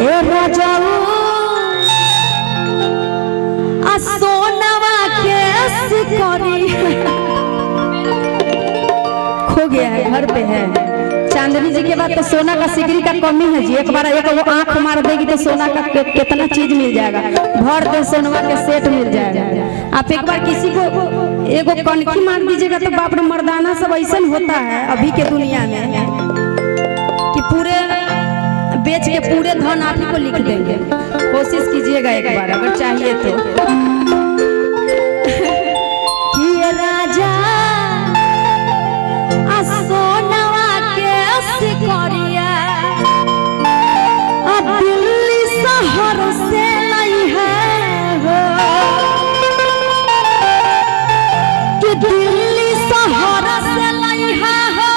ए राजाऊ आ सोनवा कैसे करी खो गया है, घर पे है। चांदनी जी के बाद तो सोना का सिकरी का कमी है जी। एक बार एक वो आंख मार देगी तो सोना का कितना चीज मिल जाएगा, भर दे सोनवा के सेट मिल जाएगा। आप एक बार किसी को एगो कनखी मार दीजिएगा तो बाप रे मर्दाना सब ऐसा होता है अभी के दुनिया में कि पूरे बेच के पूरे धन आप ही को लिख देंगे। कोशिश कीजिएगा एक बार अगर चाहिए तो। कि राजा आ सोनवा कैसे करिया आ दिल्ली शहर से नहीं है हो कि दिल्ली शहर से नहीं है हो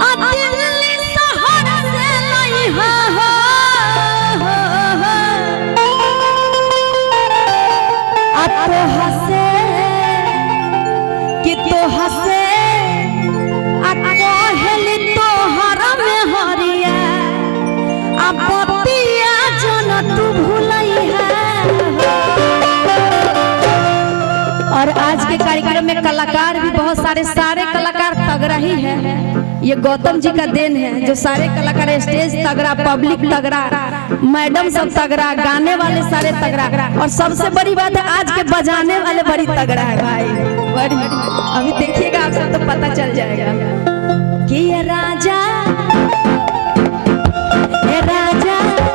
आ दिल्ली शहर से नहीं है हो आ तो हंसे कि तो हंसे आ कहली तोहर में हरिया आ बतिया जन तू भूलई है। और आज के कार्यक्रम में कलाकार भी बहुत सारे कलाकार तगड़ा ही है। ये गौतम जी का देन है जो सारे कलाकार स्टेज तगड़ा, पब्लिक तगड़ा, मैडम सब तगड़ा, गाने वाले सारे तगड़ा, और सबसे बड़ी बात है आज के बजाने वाले बड़ी तगड़ा है भाई, बड़ी। अभी देखिएगा आप सब तो पता चल जाएगा कि ये राजा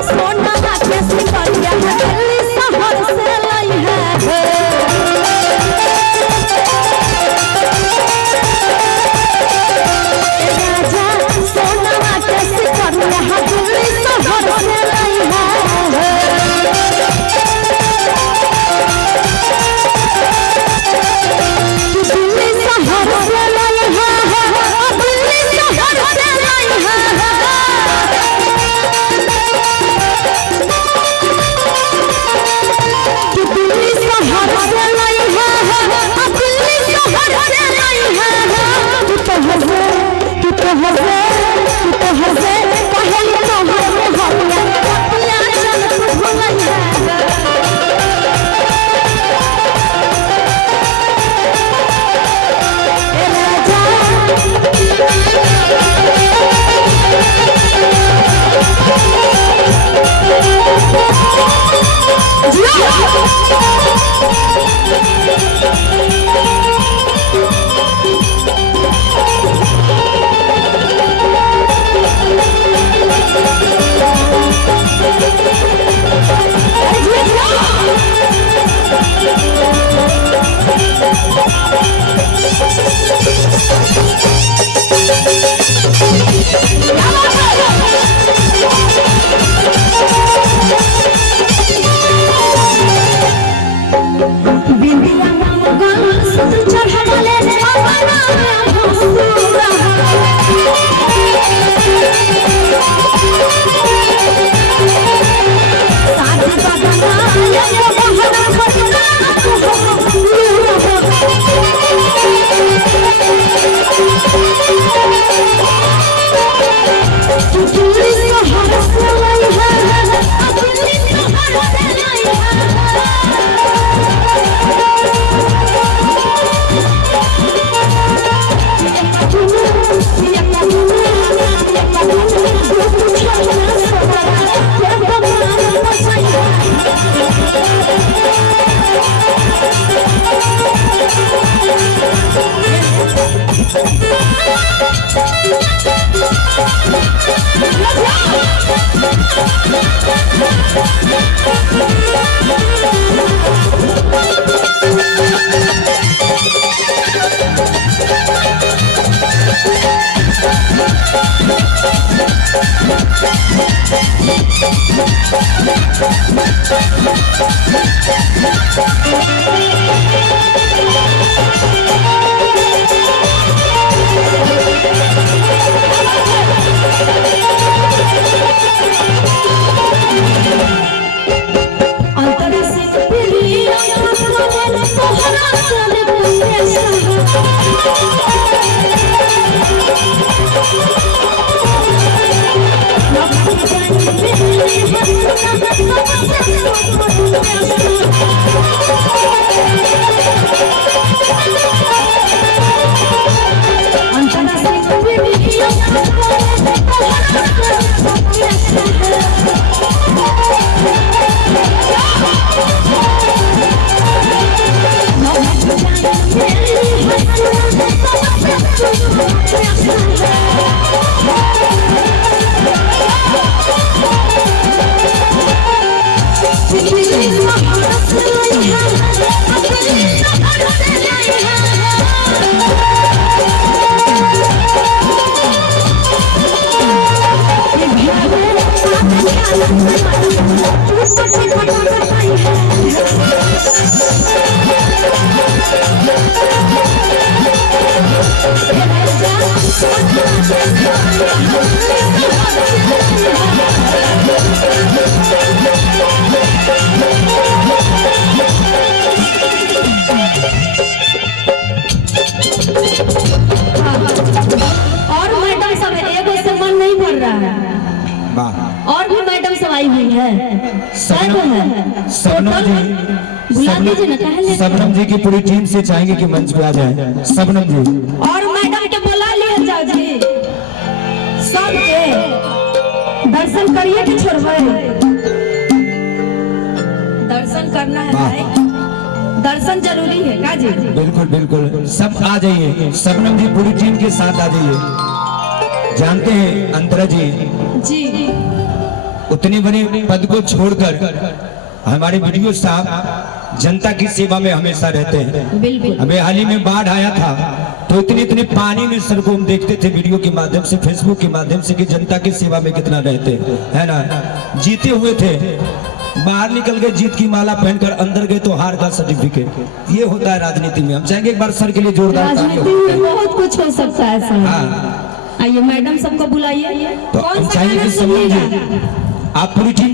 सोना कैसे करिया दिल्ली शहर से लाई है। और मैडम सब एगो से मन नहीं भर रहा है, और भी मैडम सब आई हुई है। शबनम बुला दीजिए ना, कहे ले शबनम जी की पूरी टीम से चाहेंगे कि मंच पे आ जाए शबनम जी। और मैडम के बुला लिए जाओ जी, सबके दर्शन करिए कि छोड़बे? दर्शन करना है भाई, दर्शन जरूरी है का जी? बिल्कुल बिल्कुल, सब आ जाइए, शबनम जी पूरी टीम के साथ आ जाइए। जानते हैं अंतरा जी जी उतनी बड़ी पद को छोड़कर हमारे वीडियो साहब जनता की सेवा में हमेशा रहते हैं। बिल्कुल। हमें हाल ही में बाढ़ आया था तो इतने पानी में सर को हम देखते थे वीडियो के माध्यम से, फेसबुक के माध्यम से कि जनता की सेवा में कितना रहते है ना। जीते हुए थे, बाहर निकल गए जीत की माला पहनकर, अंदर गए तो हार का सर्टिफिकेट। ये होता है राजनीति में। हम चाहेंगे एक बार सर के लिए जोरदार राजनीति में बहुत कुछ हो सकता है सर। हाँ, आइए मैडम सबको बुलाइए। तो कौन हम सा चाहेंगे गाना कि समझिए सुनिएगा? आप पूरी टीम